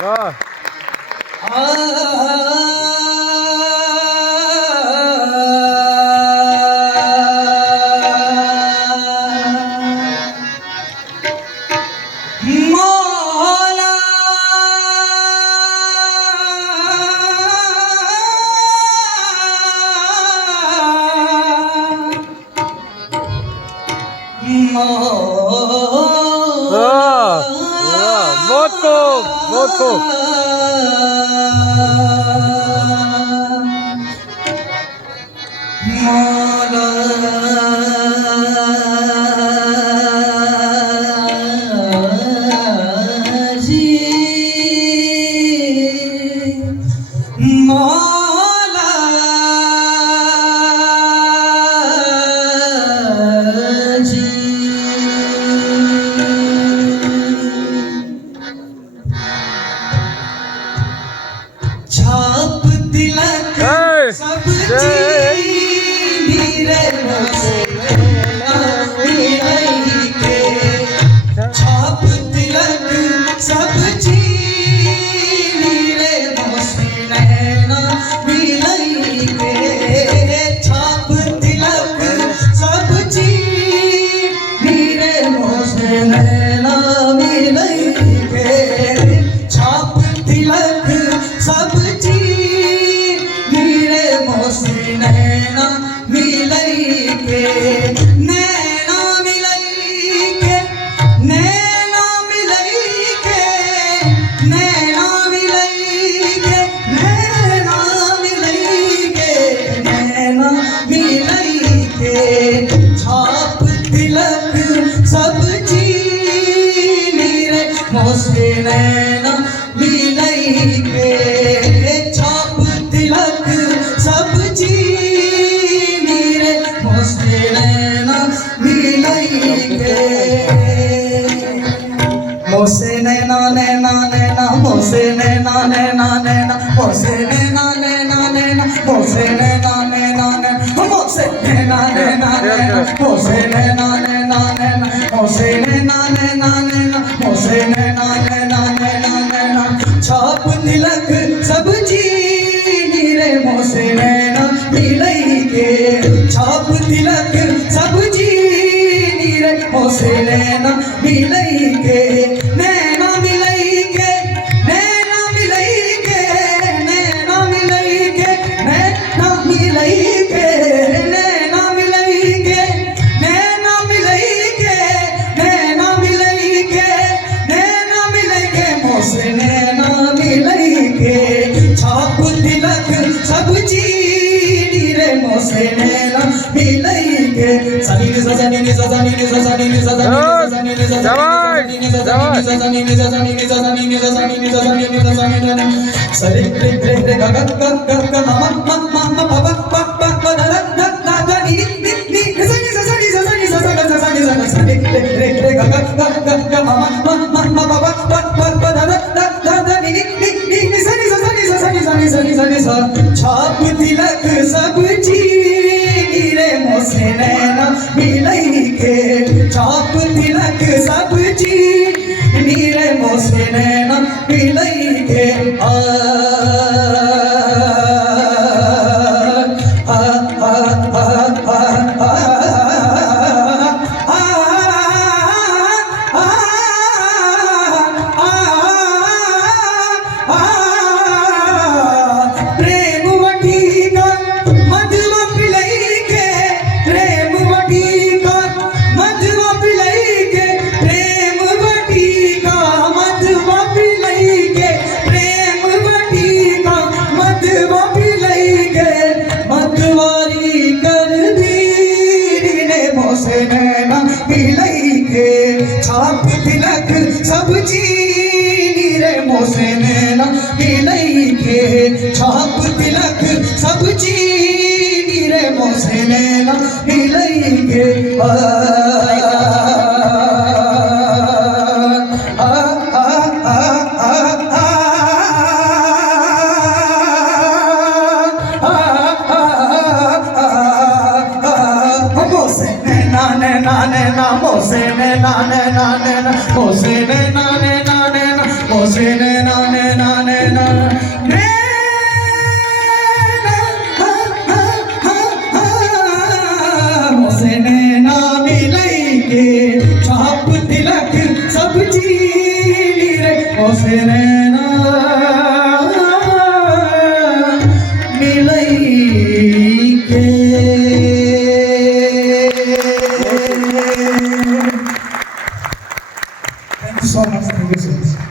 वाह मौला वाह वाह बहुत खूब छाप तिलक सब रे के छाप तिलक सब रे नैना मिलई के छाप तिलक सब रे नैना मिलई के छाप तिलक सब नैना मिलई के नैना मिलई के नैना मिलई के नैना मिलई के नैना मिलई के नैना मिलई के छाप तिलक सब रे मोसे नैना मिलई के छाप तिलक सब रे मोसे नैना मिलई के मोसे नैना नैना नैना मोसे नैना नैना नैना मोसे नैना नैना नैना मोसे नैना नैना नैना मोसे नैना नैना नैना मोसे नैना नैना नैना मोसे नैना नैना नैना मोसे नैना नैना नैना नैना छाप तिलक सब रे मोसे नैना मिलई के छाप तिलक सब रे मोसे नैना मिलई के नैना मिलई के नैना मिलई के नैना मिलई के नैना मिलई के नैना मिलई के नैना मिलई के नैना मिलई के नैना मिलई के मोसे नैना मिलई के छाप तिलक सब रे मोसे नैना मिलई के सनी नि सनी नि सनी नि सनी नि सनी नि सनी नि सनी रे रे रे ग ग ग ग ग म म म म प प प प प द द द द नि नि नि सनी सनी सनी सनी सनी रे रे रे ग ग ग ग ग म म म म प प प प द द द द नि नि नि सनी सनी सनी सनी सनी छाप तिलक सब रे मोसे नैना मिलई के छाप तिलक सब रे मोसे नैना मिलई के आ छाप तिलक सब रे मोसे नैना मिलई के छाप तिलक सब रे मोसे नैना मिलई के मोसे नैना नैना मोसे नैना नैना नैना मोसे नैना नैना मोसे नैना मिलई के Thank you so much. Thank you so much.